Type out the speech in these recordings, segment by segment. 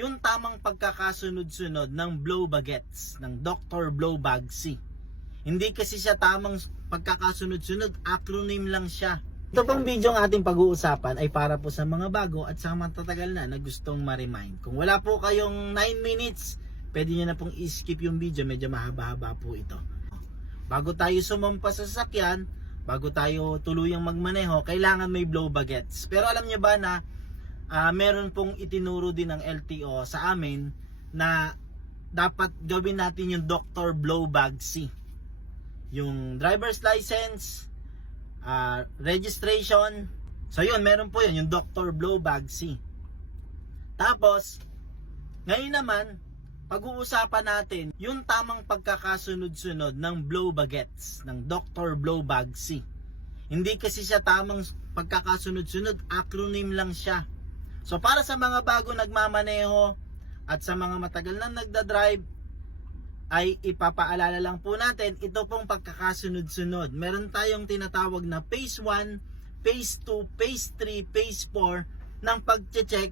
yung tamang pagkakasunod-sunod ng blow baguettes, ng Dr. Blow Bagsy. Hindi kasi siya tamang pagkakasunod-sunod, acronym lang siya. Ito pong video ng ating pag-uusapan ay para po sa mga bago at sa mga tatagal na gustong ma-remind. Kung wala po kayong 9 minutes, pwede nyo na pong i-skip yung video, medyo mahaba-haba po ito. Bago tayo sumampa sa sasakyan, bago tayo tuluyang magmaneho, kailangan may blow baguettes. Pero alam nyo ba na meron pong itinuro din ng LTO sa amin na dapat gawin natin yung Dr. Blow Bagsy. Yung driver's license, registration. So yun, meron po yun, yung Dr. Blow Bagsy. Tapos, ngayon naman, pag-uusapan natin yung tamang pagkakasunod-sunod ng blow baguettes, ng Dr. Blow Bagsy. Hindi kasi siya tamang pagkakasunod-sunod, acronym lang siya. So para sa mga bago nagmamaneho at sa mga matagal na nagdadrive, ay ipapaalala lang po natin ito pong pagkakasunod-sunod. Meron tayong tinatawag na phase 1, phase 2, phase 3, phase 4 ng pag-check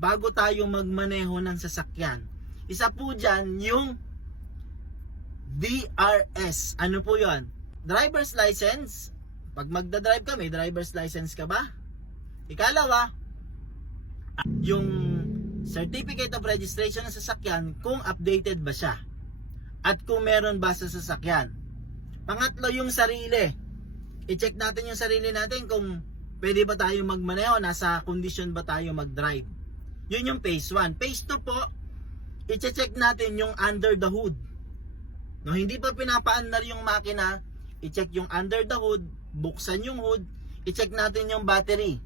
bago tayo magmaneho ng sasakyan. Isa po dyan yung DRS. Ano po yon? Driver's license. Pag magdadrive ka, may driver's license ka ba? Ikalawa, yung certificate of registration ng sasakyan, kung updated ba siya at kung meron ba sa sasakyan. Pangatlo, yung sarili. I-check natin yung sarili natin kung pwede ba tayo magmaneho, nasa condition ba tayo mag-drive. Yun yung phase 1. Phase 2 po, i-check natin yung under the hood. No, hindi pa pinapaandar yung makina, i-check yung under the hood, buksan yung hood, i-check natin yung battery.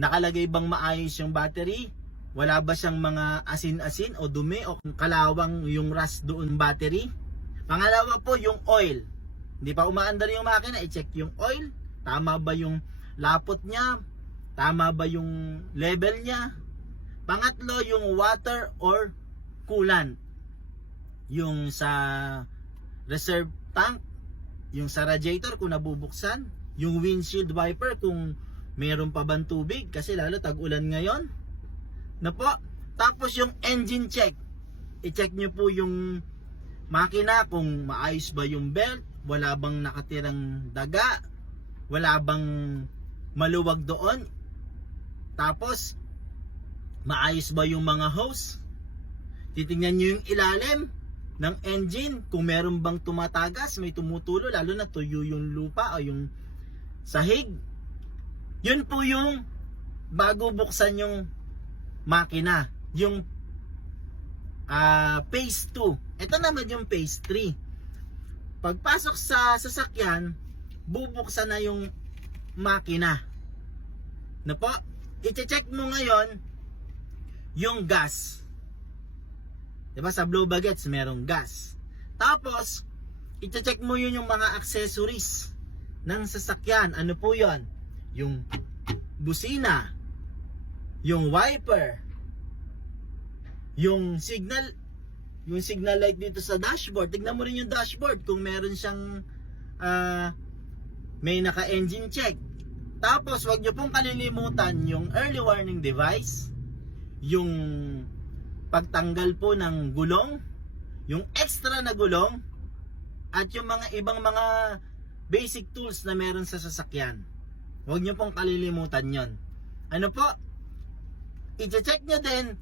Nakalagay bang maayos yung battery? Wala ba siyang mga asin-asin o dumi o kalawang yung rust doon battery? Pangalawa po, yung oil. Hindi pa umaandar yung makina, i-check yung oil. Tama ba yung lapot niya? Tama ba yung level niya? Pangatlo, yung water or coolant. Yung sa reserve tank, yung sa radiator kung nabubuksan, yung windshield wiper kung meron pa bang tubig kasi lalo tag-ulan ngayon. Na po. Tapos yung engine check. I-check nyo po yung makina kung maayos ba yung belt, wala bang nakatirang daga, wala bang maluwag doon. Tapos maayos ba yung mga hose? Titingnan nyo yung ilalim ng engine kung meron bang tumatagas, may tumutulo, lalo na tuyo yung lupa o yung sahig. Yun po yung bago buksan yung makina, yung phase 2. Ito naman yung phase 3. Pagpasok sa sasakyan, bubuksan na yung makina. Na po, i-check mo ngayon yung gas. Diba sa blow baguettes merong gas. Tapos, i-check mo yun yung mga accessories ng sasakyan. Ano po yon? Yung busina, yung wiper, yung signal light dito sa dashboard. Tignan mo rin yung dashboard kung meron siyang may naka-engine check. Tapos, wag nyo pong kalilimutan yung early warning device, yung pagtanggal po ng gulong, yung extra na gulong, at yung mga ibang mga basic tools na meron sa sasakyan. Huwag nyo pong kalilimutan yon. Ano po? I-check nyo din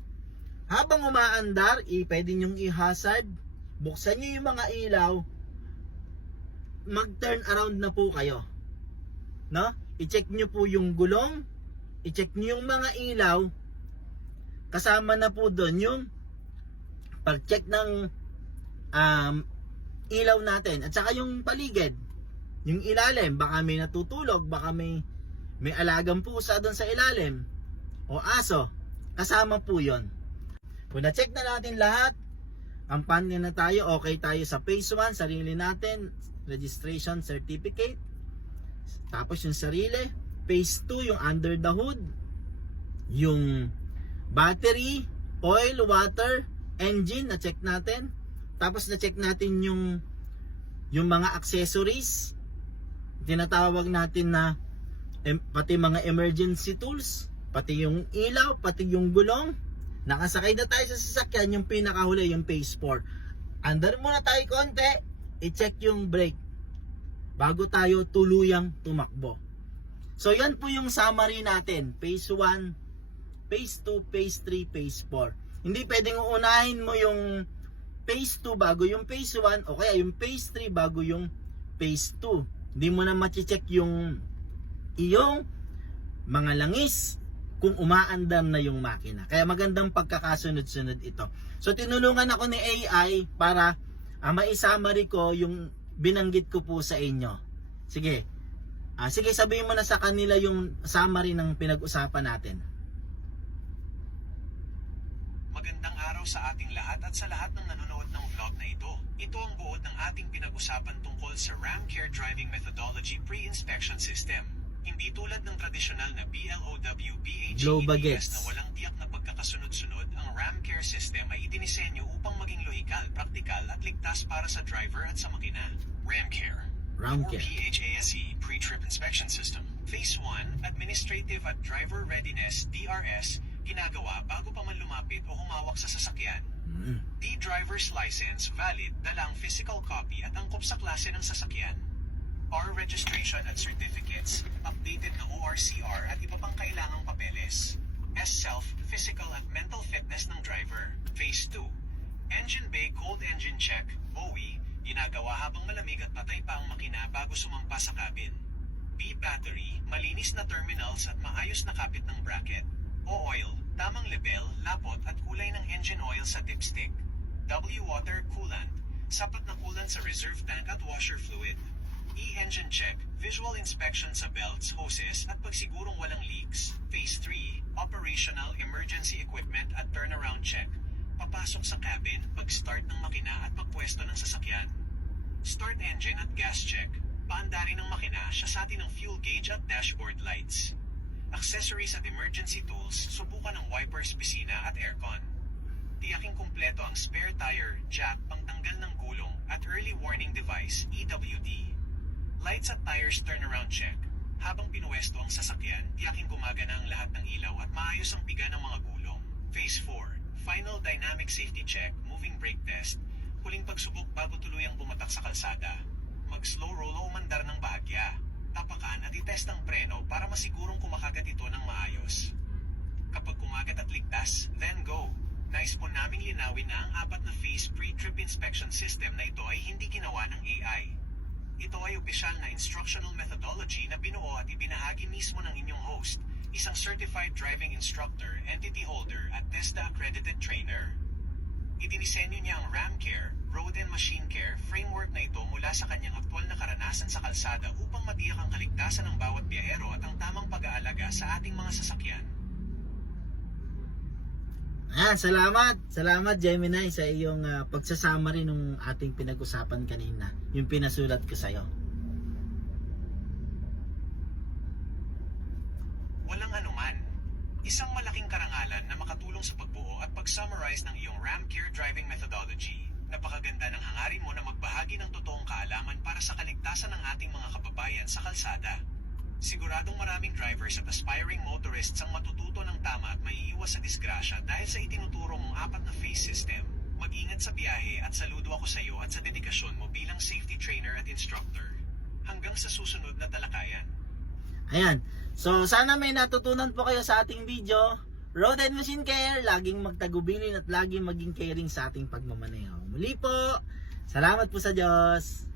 habang umaandar, pwede nyong i-hazard, buksan nyo yung mga ilaw, mag-turn around na po kayo. No? I-check nyo po yung gulong, i-check nyo yung mga ilaw, kasama na po doon yung pag-check ng ilaw natin at saka yung paligid, yung ilalim, baka may natutulog, baka may alagang pusa doon sa ilalim o aso, kasama po yon. Kung na-check na natin lahat, kampanya na tayo, okay tayo sa phase 1, sarili natin, registration certificate, tapos yung sarili. Phase 2, yung under the hood, yung battery, oil, water, engine, na-check natin. Tapos na-check natin yung mga accessories. Tinatawag natin na pati mga emergency tools, pati yung ilaw, pati yung gulong. Nakasakay na tayo sa sasakyan, yung pinakahuli, yung phase 4. Andar muna tayo konti, i-check yung brake bago tayo tuluyang tumakbo. So yan po yung summary natin. Phase 1, Phase 2, Phase 3, Phase 4. Hindi pwedeng uunahin mo yung Phase 2 bago yung Phase 1 o kaya yung Phase 3 bago yung Phase 2. Hindi mo na machi-check yung iyong mga langis kung umaandar na yung makina. Kaya magandang pagkakasunod-sunod ito. So tinulungan ako ni AI para mai-summary ko yung binanggit ko po sa inyo. Sige. Sige, sabihin mo na sa kanila yung summary ng pinag-usapan natin. Magandang araw sa ating lahat at sa lahat ng nanonood ng vlog na ito. Ito ang buod ng ating pinag-usapan tungkol sa RamCare Driving Methodology Pre-Inspection System. Hindi tulad ng tradisyonal na Glow BLOW-BHEDS bagets na walang tiyak na pagkakasunod-sunod, ang RamCare system ay idinisenyo upang maging lohikal, praktikal at ligtas para sa driver at sa makina. RamCare or PHASE Pre-Trip Inspection System. Phase 1, Administrative at Driver Readiness DRS, ginagawa bago pa man lumapit o humawak sa sasakyan. The driver's license valid, dalang physical copy at angkop sa klase ng sasakyan. R registration at certificates, updated na ORCR at iba pang kailangang papeles. S self, physical at mental fitness ng driver. Phase 2, Engine Bay Cold Engine Check, OE, ginagawa habang malamig at patay pa ang makina bago sumampa sa cabin. B battery, malinis na terminals at maayos na kapit ng bracket. O oil, tamang level, lapot at kulay ng engine oil sa dipstick. W water coolant, sapat na coolant sa reserve tank at washer fluid. E-engine check, visual inspection sa belts, hoses at pagsigurong walang leaks. Phase 3, operational emergency equipment at turnaround check. Papasok sa cabin, pag-start ng makina at pagpwesto ng sasakyan. Start engine at gas check. Paandari ng makina, siyasati ng fuel gauge at dashboard lights. Accessories at emergency tools, subukan ng wipers, pisina at aircon. Tiyaking kumpleto ang spare tire, jack, pangtanggal ng gulong at early warning device, EWD. Lights at tires turnaround check. Habang pinuwesto ang sasakyan, tiyaking gumagana ang lahat ng ilaw at maayos ang piga ng mga gulong. Phase 4, Final Dynamic Safety Check, Moving Brake Test. Huling pagsubok bago tuluyang bumatak sa kalsada. Mag-slow roll o umandar ng bahagya. Tapakan at itest ang preno para masigurong kumakagat ito ng maayos. Kapag kumagat at ligtas, then go. Nais po naming linawin na ang 4 na phase pre-trip inspection system na ito ay hindi ginawa ng AI. Ito ay opisyal na instructional methodology na binuo at ibinahagi mismo ng inyong host, isang certified driving instructor, entity holder at TESDA accredited trainer. Idinisenyo niya ang RamCare, Road and Machine Care framework na ito mula sa kanyang aktwal na karanasan sa kalsada upang matiyak ang kaligtasan ng bawat biyahero at ang tamang pag-aalaga sa ating mga sasakyan. Salamat. Salamat Gemini sa iyong pagsasummary nung ating pinag-usapan kanina. Yung pinasulat ko sa'yo. Walang anuman. Isang malaking karangalan na makatulong sa pagbuo at pag-summarize ng iyong RamCare driving methodology. Napakaganda ng hangarin mo na magbahagi ng totoong kaalaman para sa kaligtasan ng ating mga kababayan sa kalsada. Siguradong maraming drivers at aspiring motorists ang matututo ng tama at maiiwas sa disgrasya dahil sa itinuturo mong 4 na phase system. Mag-ingat sa biyahe at saludo ako sa iyo at sa dedikasyon mo bilang safety trainer at instructor. Hanggang sa susunod na talakayan. Ayan. So sana may natutunan po kayo sa ating video. Road and Machine Care, laging magtagubilin at laging maging caring sa ating pagmamaneho. Muli po, salamat po sa Diyos.